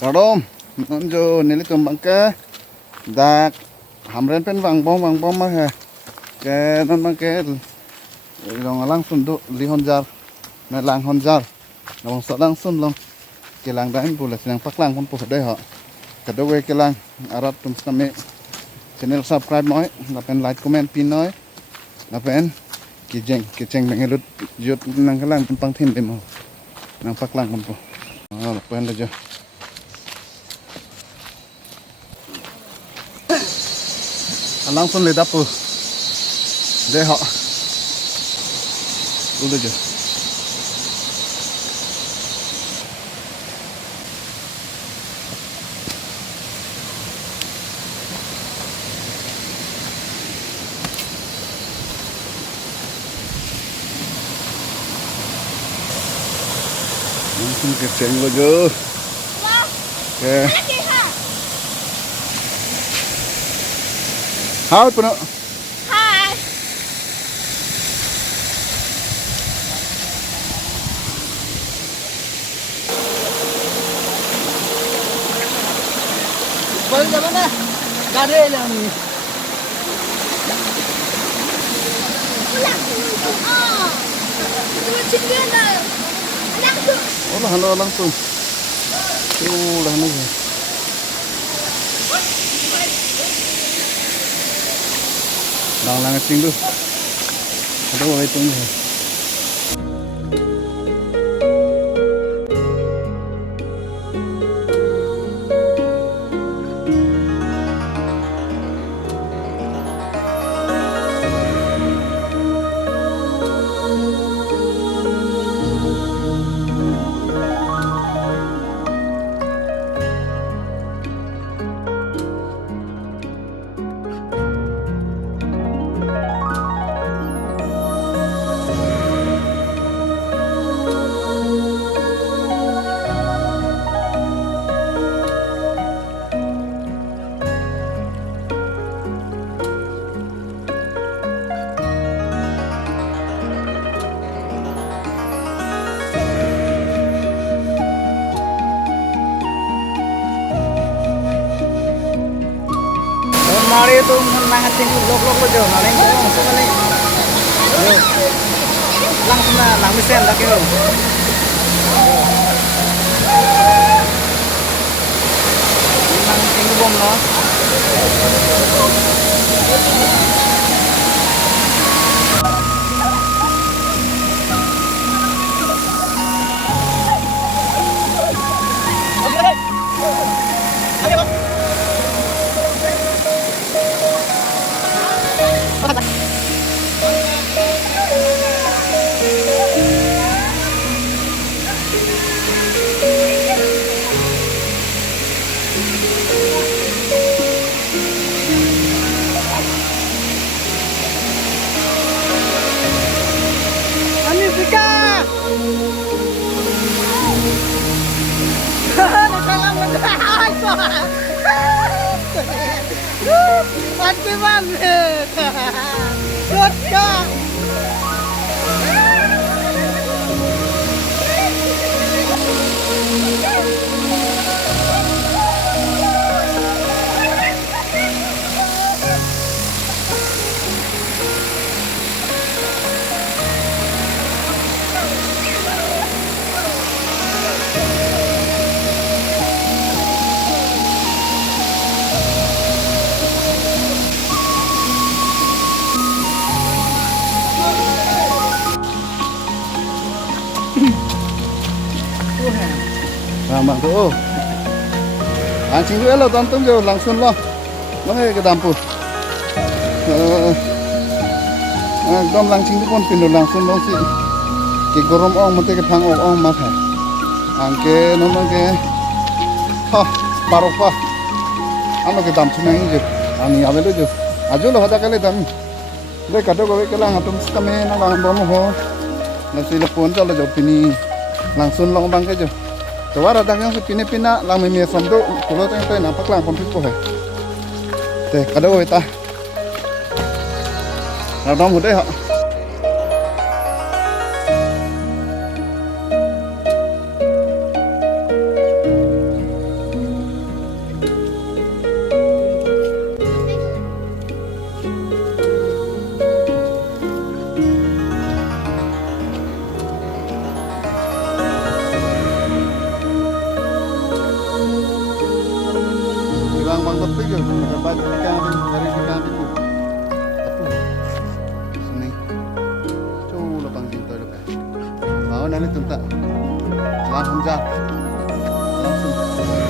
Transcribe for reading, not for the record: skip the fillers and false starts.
Kadom, nonjo nili tumbang ke dak hamren pen bang bom mah ke non bang ke long alang sunduk li honjar na lang honjar long salang sun long ke lang dain pula senang paklang pun pun deh ha kedua ke lang arab tum kami channel subscribe moi lapen like comment pin noi lapen kijeng mengelut jut nang kelang pang tim demo nang paklang pun pun lapen aja langsung le dapur deh ha udah aja langsung keceng aja oke hai puno Hai. Balik ke mana? Gak ada yang ni. Pulang. Oh. Cuma cinggian dah. Anak tu. oh lah langsung lah nih lang cing tu aduh itu nih Mari tu nak hati lok je. Naleng tu langsung balik. Langsung na lang misen dah kau. Lang tinggu bom no. Hati mana? Kocak. sama tuh anjing dulu lo tonton jo langsung lo mana ke dapur dom langsung tu pun pindah langsung lo sih ke gorom ong mesti ke pang ong mas ha angke nomor ke ha paropa ano ke dam sunai je ani ave lo jo ajo lo hada kali dam le kado ko ke lang atum skame na lang bom ho na sila pon jo lo jo pini langsung long bang ke jo Tawar ada yang sepini pina lang mimi samdo kulo teng nampak lang komplit ko he. Teh kada wo ita. Radom hude ha. baju kami dari kami tu. Apa? Sini. Coba lapang cinta dekat. Bawa nanti tuntak. Langsung jauh. Langsung.